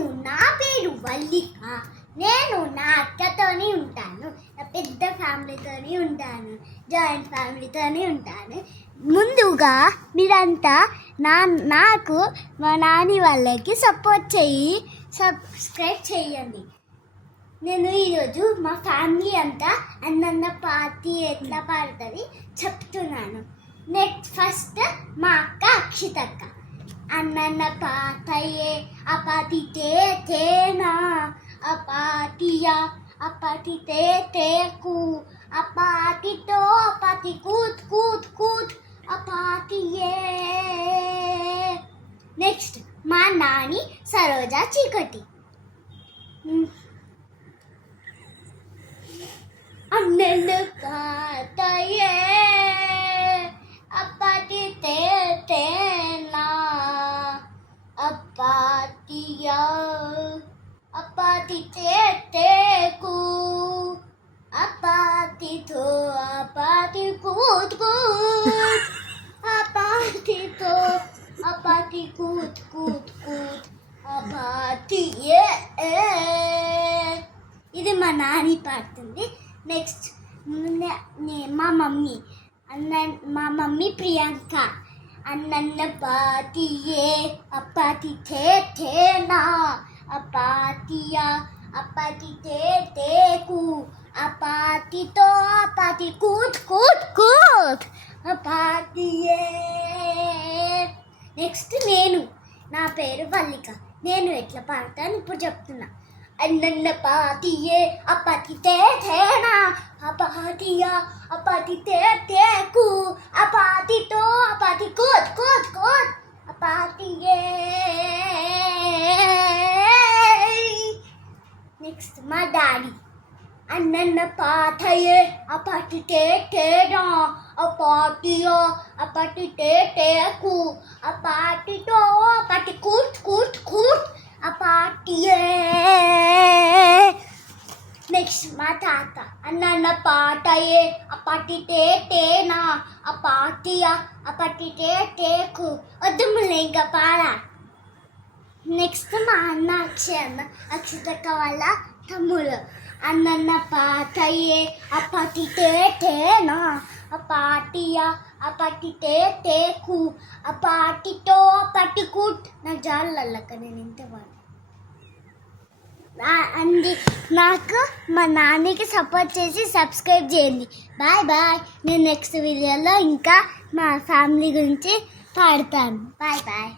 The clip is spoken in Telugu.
నేను నా పేరు వల్లిక. నేను నా అక్కతోని ఉంటాను. నా పెద్ద ఫ్యామిలీతోని ఉంటాను. జాయింట్ ఫ్యామిలీతోని ఉంటాను. ముందుగా మీరంతా నా నాకు మా నాని వాళ్ళకి సపోర్ట్ చెయ్యి సబ్స్క్రైబ్ చేయండి. నేను ఈరోజు మా ఫ్యామిలీ అంతా అన్నన్న పార్టీ ఎట్లా పాడుతుంది చెప్తున్నాను. నెక్స్ట్ ఫస్ట్ మా అక్క అక్షితక్క. अनन पाथये अपतिते तेन अपातिया अपतिते ते कु, अपातितो अपति कूद कूद कूद अपातिये। नेक्स्ट माँ नानी सरोजा चिकटी। అపాతి కూత్ కూత్ అపాతితో అపాతి కూత్ కూత్ కూత్ అపాతి ఏ ఇది మా నాని పాడుతుంది. నెక్స్ట్ మా మమ్మీ. అన్న మా మమ్మీ ప్రియాంక. అన్నన్న పాతియే అప్పాతి తే నా. అపాతియా అపాతి తే తేకు అపాతితో అపాతి కూత్ కూత్ కూత్ అపాతియే నెక్స్ట్ నేను నా పేరు వల్లిక నేను ఎట్లా పాడతాను ఇప్పుడు చెప్తున్నా అన్నన్న పాతియే అపతి తే తేనా అపాతియా అపతి తే తేకు అపాతితో అపాతి కోత్ కోత్ కోత్ అపాతియే నెక్స్ట్ మా డాడీ ಅಣ್ಣನ ಪಾಥಯೇ ಅಪಟಿ ಟೇ ಟೇಡ ಅಪಾಟಿಯ ಅಪಟಿ ಟೇ ಟೇಕು ಅಪಾಟಿ ಟೋ ಅಪಾಟಿ ಕೂರ್ತ್ ಕೂರ್ತ್ ಕೂರ್ತ್ ಅಪಾಟಿಯೇ ನೆಕ್ಸ್ಟ್ ಮಾತಾತ ಅಣ್ಣನ ಪಾಠಯೇ ಅಪಾಟಿ ಟೇ ಟೇನ ಅಪಾಟಿಯ ಅಪಾಟಿ ಟೇ ಟೇಕು ಅದು ಮುಳಿಂಗ ಪಾಳ ನೆಕ್ಸ್ಟ್ ಮಾ ಅಣ್ಣ ಅಕ್ಷಯ ಅಣ್ಣ ಅಕ್ಷತಕ್ಕ తమ్ముడు అన్నన్న పాతయే అప్పటి తేనా అపాటియా అప్పటి తేకు అపాటితో అప్పటి కూట్. నాకు జాలల్లక్క నేను ఇంత వాడు. అంది. నాకు మా నాన్నకి సపోర్ట్ చేసి సబ్స్క్రైబ్ చేయండి. Bye bye. నేను నెక్స్ట్ వీడియోలో ఇంకా మా ఫ్యామిలీ గురించి పాడతాను. Bye bye.